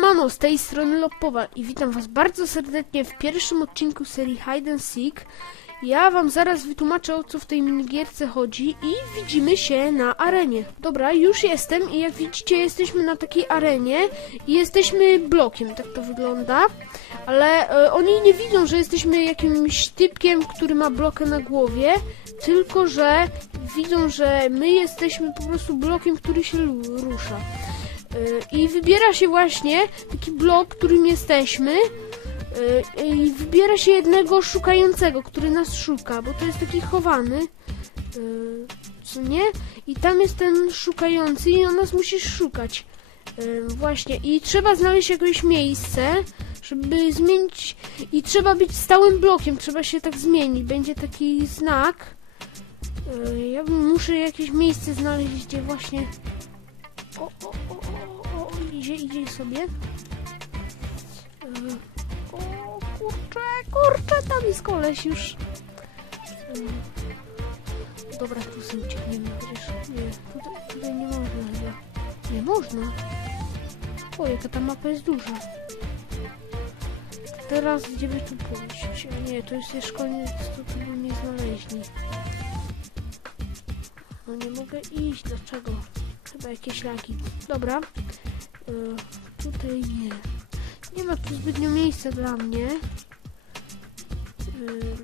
Mano, z tej strony Lopowa i witam was bardzo serdecznie w pierwszym odcinku serii Hide and Seek. Ja wam zaraz wytłumaczę o co w tej minigierce chodzi i widzimy się na arenie. Dobra, już jestem i jak widzicie jesteśmy na takiej arenie i jesteśmy blokiem, tak to wygląda. Ale e, oni nie widzą, że jesteśmy jakimś typkiem, który ma blokę na głowie, tylko że widzą, że my jesteśmy po prostu blokiem, który się rusza. Y, I wybiera się właśnie taki blok, którym jesteśmy. Y, I wybiera się jednego szukającego, który nas szuka, bo to jest taki chowany. y, Co nie? I tam jest ten szukający i on nas musi szukać. Y, Właśnie. I trzeba znaleźć jakieś miejsce, żeby zmienić. I trzeba być stałym blokiem, trzeba się tak zmienić. Będzie taki znak. Y, Ja muszę jakieś miejsce znaleźć, gdzie właśnie o, o, o, o, o, idzie, idzie sobie. Kurczę, kurczę, tam jest koleś już. Yy, Dobra, tu sobie uciekniemy, chociaż nie, tutaj, tutaj nie można chyba. Nie można. O, jaka ta mapa jest duża. Teraz gdzie by tu pójść? Nie, to jest już koniec, tu by mnie znaleźli. No nie mogę iść, dlaczego? Chyba jakieś laki. Dobra. Y, tutaj nie. Nie ma tu zbytnio miejsca dla mnie.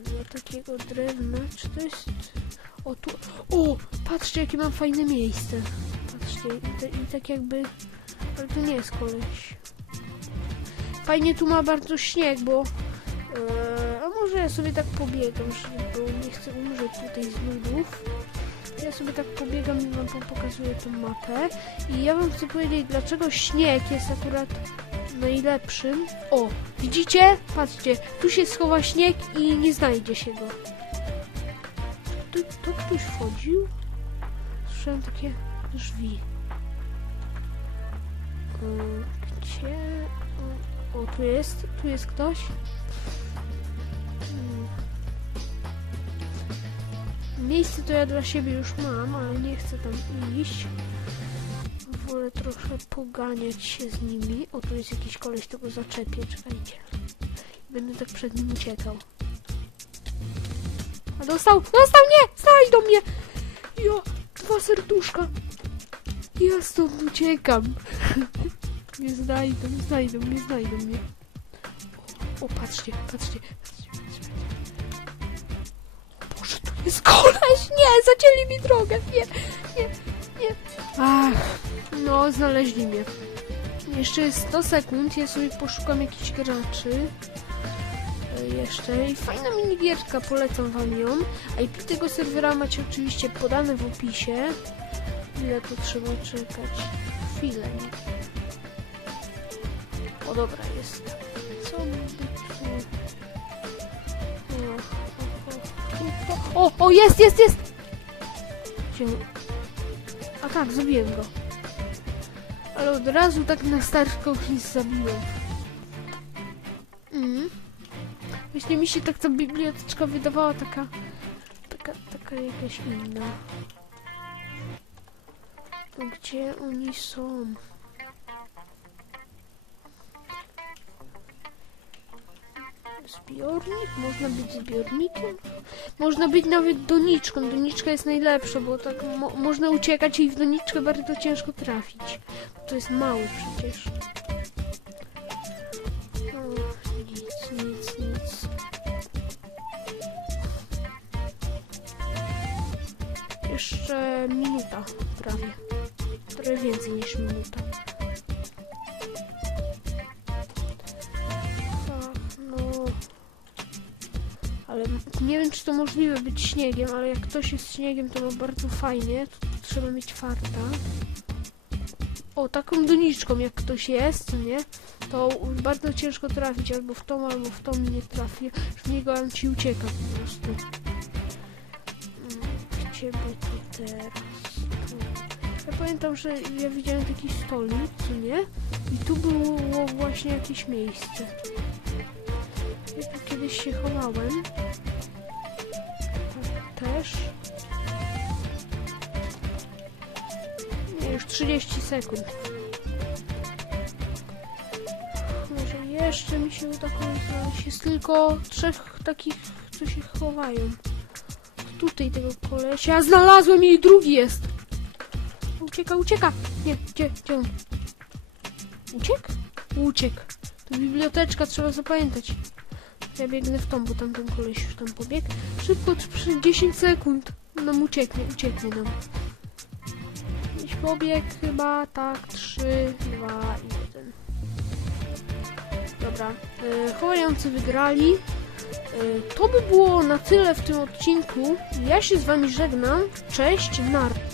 Dla takiego drewna. Czy to jest... O, tu... O! Patrzcie, jakie mam fajne miejsce. Patrzcie, i, te, i tak jakby... Ale to nie jest koleś. Fajnie tu ma bardzo śnieg, bo... y, a może ja sobie tak pobiegam, bo nie chcę umrzeć tutaj z nudów. Ja sobie tak pobiegam i wam po- pokazuję tą mapę. I ja wam chcę powiedzieć, dlaczego śnieg jest akurat najlepszym. O, widzicie? Patrzcie, tu się schowa śnieg i nie znajdzie się go. Tu, ktoś wchodził? Słyszałem takie drzwi. Ym, Gdzie? O, tu jest, tu jest ktoś. Ym. Miejsce to ja dla siebie już mam, ale nie chcę tam iść. Wolę trochę poganiać się z nimi. O, tu jest jakiś koleś, to go zaczepię, czekajcie. Będę tak przed nim uciekał. A dostał, dostał, nie! Znalazł do mnie! Jo, dwa serduszka. Ja stąd uciekam. Nie znajdą, znajdą, nie znajdą mnie. O, o patrzcie, patrzcie. patrzcie. Boże, tu jest koleś! Nie, zacięli mi drogę! Nie, nie, nie. Ach, no, znaleźli mnie. Jeszcze jest 100 sekund, ja sobie poszukam jakichś graczy. E, Jeszcze i fajna minigierka, polecam wam ją. IP tego serwera macie oczywiście podane w opisie. Ile tu trzeba czekać? Chwilę. O dobra, jest. Co by tu... O, o, o, jest, jest, jest! Gdzie... Tak, zabiłem go. Ale od razu tak na starszą zabiłem. Mm. Właśnie mi się tak ta biblioteczka wydawała taka... Taka, taka jakaś inna. No gdzie oni są? Zbiornik? Można być zbiornikiem? Można być nawet doniczką. Doniczka jest najlepsza, bo tak mo można uciekać i w doniczkę bardzo ciężko trafić. To jest mały przecież. O, nic, nic, nic. Jeszcze minuta prawie. Trochę więcej niż minuta. Nie wiem, czy to możliwe być śniegiem, ale jak ktoś jest śniegiem, to ma bardzo fajnie. To trzeba mieć farta. O, taką doniczką jak ktoś jest, nie? To bardzo ciężko trafić albo w tą, albo w tą nie trafię. W niego on ci ucieka po prostu. Mm, Gdzie by to teraz? Ja pamiętam, że ja widziałem taki stolik, nie? I tu było właśnie jakieś miejsce. Kiedyś się chowałem. Też. Nie, już 30 sekund. Może jeszcze mi się uda kogoś. Jest tylko trzech takich, co się chowają. Tutaj tego kolesia. Znalazłem i drugi jest. Ucieka, ucieka. Nie, gdzie, gdzie on? Uciekł? Uciekł. To biblioteczka, trzeba zapamiętać. Ja biegnę w tą, bo tamten koleś już tam pobiegł. Szybko, przy 10 sekund. Nam ucieknie, ucieknie nam. Gdzieś pobiegł chyba, tak, 3, 2 i 1. Dobra, e, chowający wygrali. E, to by było na tyle w tym odcinku. Ja się z wami żegnam. Cześć, nart.